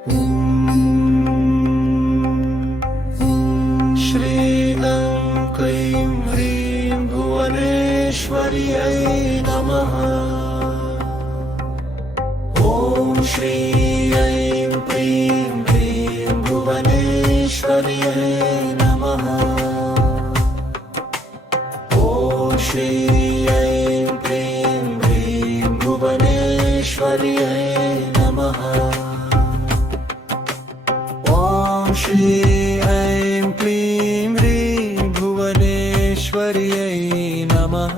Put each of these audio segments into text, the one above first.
श्रीं क्लीं ह्रीं भुवनेश्वर्यै नमः। ॐ श्रीं ऐं क्लीं ह्रीं भुवनेश्वर्यै नमः। ॐ श्रीं ऐं क्लीं ह्रीं भुवनेश्वर्यै नमः। ॐ श्रीं ऐं क्लीं ह्रीं भुवनेश्वर्यै नमः।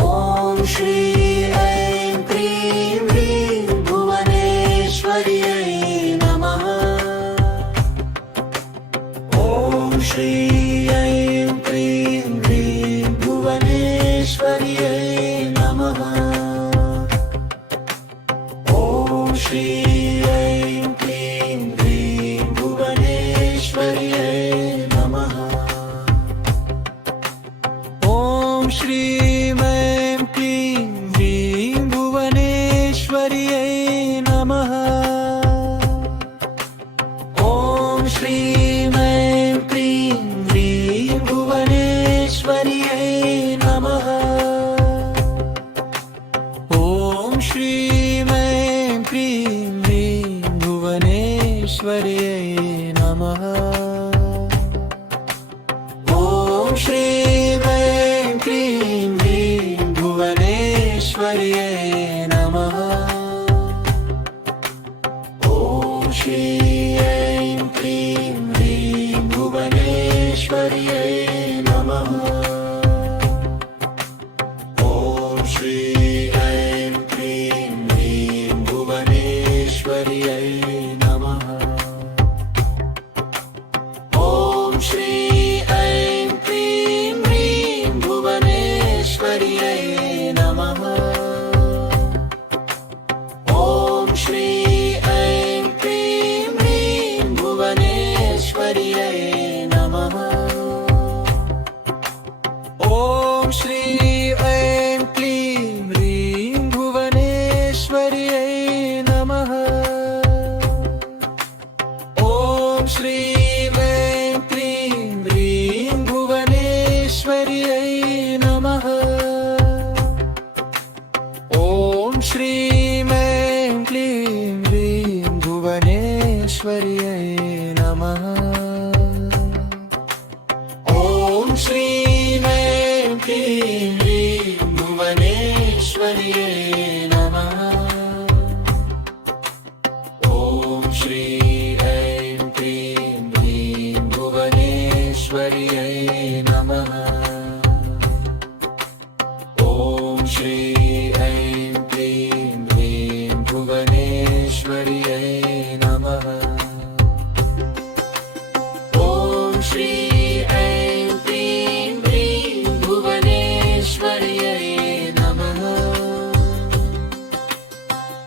ॐ श्रीं ऐं क्लीं ह्रीं भुवनेश्वर्यै नमः। ॐ श्रीं ऐं क्लीं ह्रीं भुवनेश्वर्यै नमः। ॐ श्रीं ऐं क्लीं ह्रीं भुवनेश्वर्यै नमः। ॐ श्रीं ऐं क्लीं ह्रीं भुवनेश्वर्यै नमः। ॐ श्रीं ऐं क्लीं ह्रीं भुवनेश्वर्यै नमः। ॐ श्रीं ऐं क्लीं ह्रीं भुवनेश्वर्यै नमः। ॐ श्रीं ऐं क्लीं ह्रीं भुवनेश्वर्यै नमः। ॐ श्रीं ऐं क्लीं ह्रीं भुवनेश्वर्यै नमः। ॐ श्रीं ऐं क्लीं ह्रीं भुवनेश्वर्यै नमः। ॐ श्रीं ऐं क्लीं ह्रीं भुवनेश्वर्यै नमः। ॐ श्रीं ऐं क्लीं ह्रीं भुवनेश्वर्यै नमः। ॐ श्रीं ऐं क्लीं ह्रीं भुवनेश्वर्यै नमः। ॐ श्रीं ऐं क्लीं ह्रीं भुवनेश्वर्यै नमः। ॐ श्रीं ऐं क्लीं ह्रीं भुवनेश्वर्यै नमः। ॐ श्रीं ऐं क्लीं ह्रीं भुवनेश्वर्यै नमः। ॐ श्रीं ऐं क्लीं ह्रीं भुवनेश्वर्यै नमः। ॐ श्रीं ऐं क्लीं ह्रीं भुवनेश्वर्यै नमः। ॐ श्रीं ऐं क्लीं ह्रीं भुवनेश्वर्यै नमः।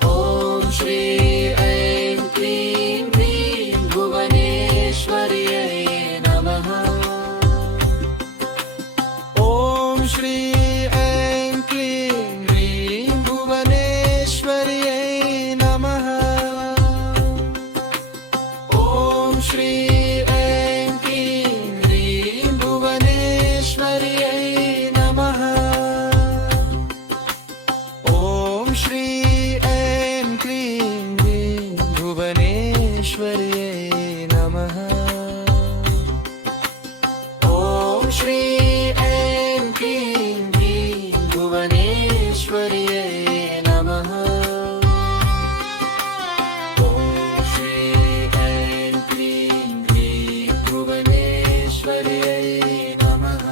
ॐ श्रीं ऐं क्लीं ह्रीं भुवनेश्वर्यै नमः। ॐ श्रीं ऐं क्लीं ह्रीं भुवनेश्वर्यै नमः। ॐ श्रीं ऐं क्लीं ह्रीं भुवनेश्वर्यै नमः। ॐ श्रीं ऐं क्लीं ह्रीं भुवनेश्वर्यै नमः। ॐ श्रीं ऐं क्लीं ह्रीं भुवनेश्वर्यै नमः। ॐ श्रीं ऐं क्लीं ह्रीं भुवनेश्वर्यै नमः।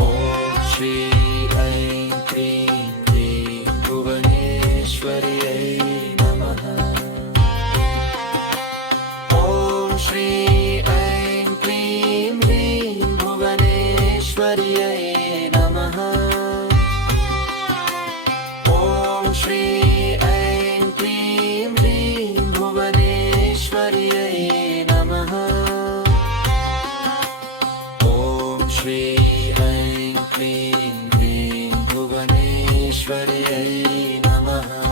ॐ श्रीं ऐं क्लीं ह्रीं भुवनेश्वर्यै नमः। ॐ श्रीं ऐं क्लीं ह्रीं भुवनेश्वर्यै नमः। ॐ श्रीं ऐं क्लीं ह्रीं भुवनेश्वर्यै नमः। ॐ श्रीं ऐं क्लीं ह्रीं भुवनेश्वर्यै नमः।